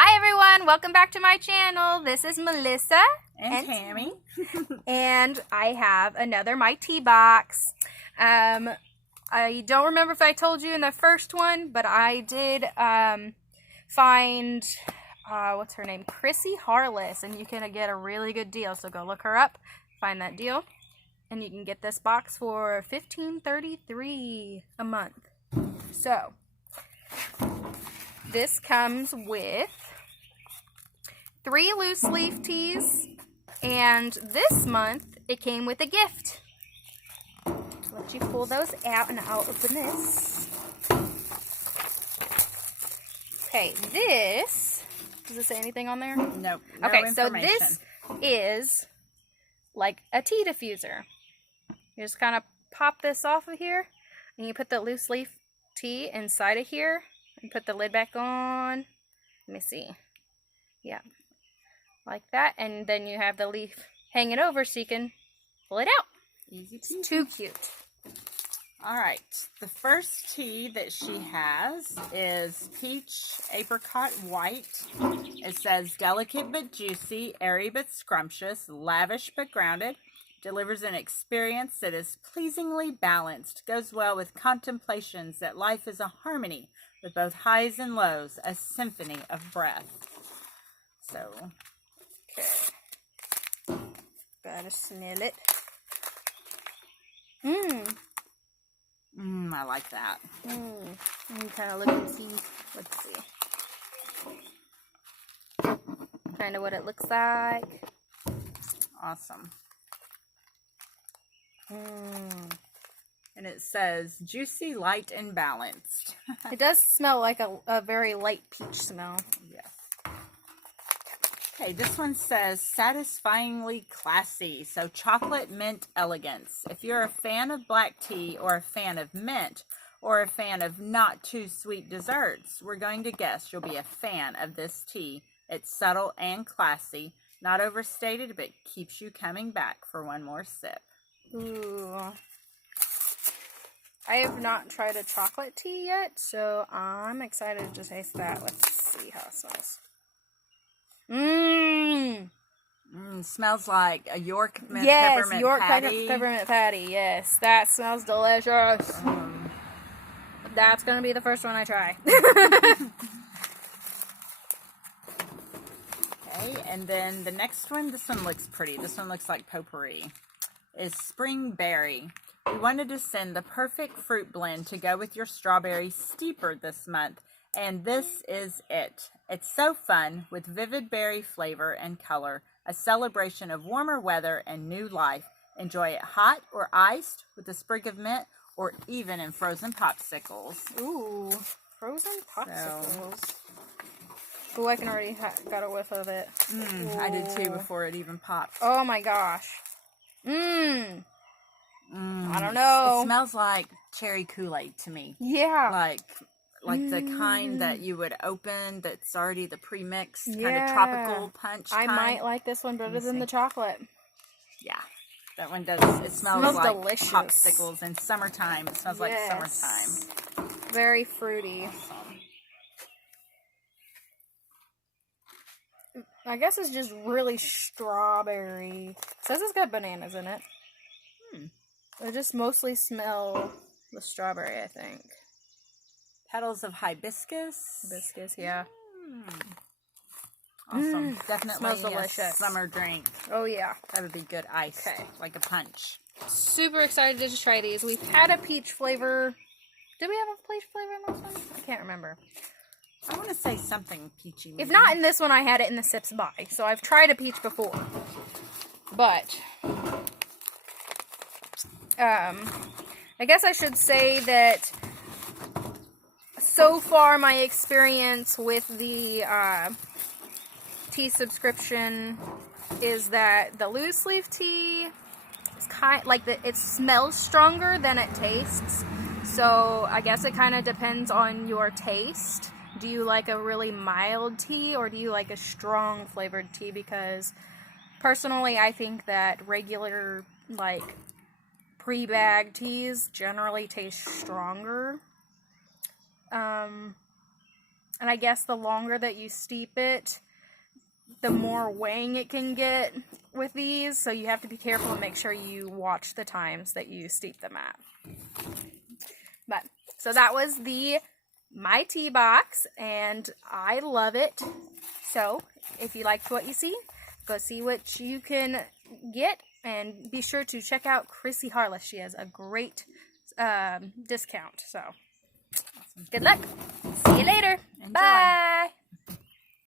Hi everyone, welcome back to my channel. This is Melissa and Tammy. And I have another My Tea box. I don't remember if I told you in the first one, but I did find what's her name? Chrissy Harless, and you can get a really good deal. So go look her up, find that deal, and you can get this box for $15.33 a month. So this comes with 3 loose leaf teas, and this month it came with a gift. Let you pull those out, and I'll open this. Okay, this, does it say anything on there? Nope. No okay, so information. this is like a tea diffuser. You just kind of pop this off of here, and you put the loose leaf tea inside of here, and put the lid back on. Let me see. Yeah. Like that, and then you have the leaf hanging over so you can pull it out. Easy peasy. It's too cute. Alright, the first tea that she has is Peach Apricot White. It says, delicate but juicy, airy but scrumptious, lavish but grounded, delivers an experience that is pleasingly balanced, goes well with contemplations that life is a harmony with both highs and lows, a symphony of breath. So, okay. Gotta smell it. I like that. Let me kind of look and see. Let's see. Kind of what it looks like. Awesome. And it says, juicy, light, and balanced. It does smell like a very light peach smell. Yes. Okay, this one says, satisfyingly classy. So, chocolate mint elegance. If you're a fan of black tea, or a fan of mint, or a fan of not too sweet desserts, we're going to guess you'll be a fan of this tea. It's subtle and classy, not overstated, but keeps you coming back for one more sip. Ooh. I have not tried a chocolate tea yet, so I'm excited to taste that. Let's see how it smells. Smells like a York mint Yes, peppermint York patty. peppermint patty. Yes, that smells delicious. That's gonna be the first one I try. Okay, and then the next one, this one looks pretty. This one looks like potpourri. Is Spring Berry. We wanted to send the perfect fruit blend to go with your strawberry steeper this month, and this is it. It's so fun with vivid berry flavor and color, a celebration of warmer weather and new life. Enjoy it hot or iced with a sprig of mint, or even in frozen popsicles. Ooh, frozen popsicles. Ooh, I can already got a whiff of it. I did too before it even popped. Oh my gosh. I don't know. It smells like cherry Kool-Aid to me. Yeah. Like the kind that you would open that's already the pre-mixed kind of tropical punch kind. I might like this one better than the chocolate. Yeah. That one does. It smells like delicious. Popsicles in summertime. It smells like summertime. Very fruity. Awesome. I guess it's just really strawberry. It says it's got bananas in it. I just mostly smell the strawberry, I think. Petals of hibiscus. Hibiscus, yeah. Awesome. Definitely smells delicious. A summer drink. Oh, yeah. That would be good ice. Okay. Like a punch. Super excited to try these. We've had a peach flavor. Did we have a peach flavor in this one? I can't remember. I want to say something peachy. If not in this one, I had it in the Sips By. So I've tried a peach before. But I guess I should say that so far my experience with the tea subscription is that the loose leaf tea is it smells stronger than it tastes. So I guess it kind of depends on your taste. Do you like a really mild tea, or do you like a strong flavored tea? Because personally, I think that regular, pre-bagged teas generally taste stronger. And I guess the longer that you steep it, the more weighing it can get with these. So you have to be careful and make sure you watch the times that you steep them at. But, so that was the My Tea Box, and I love it. So, if you liked what you see, go see what you can get, and be sure to check out Chrissy Harless. She has a great discount. So, good luck. See you later. Enjoy. Bye.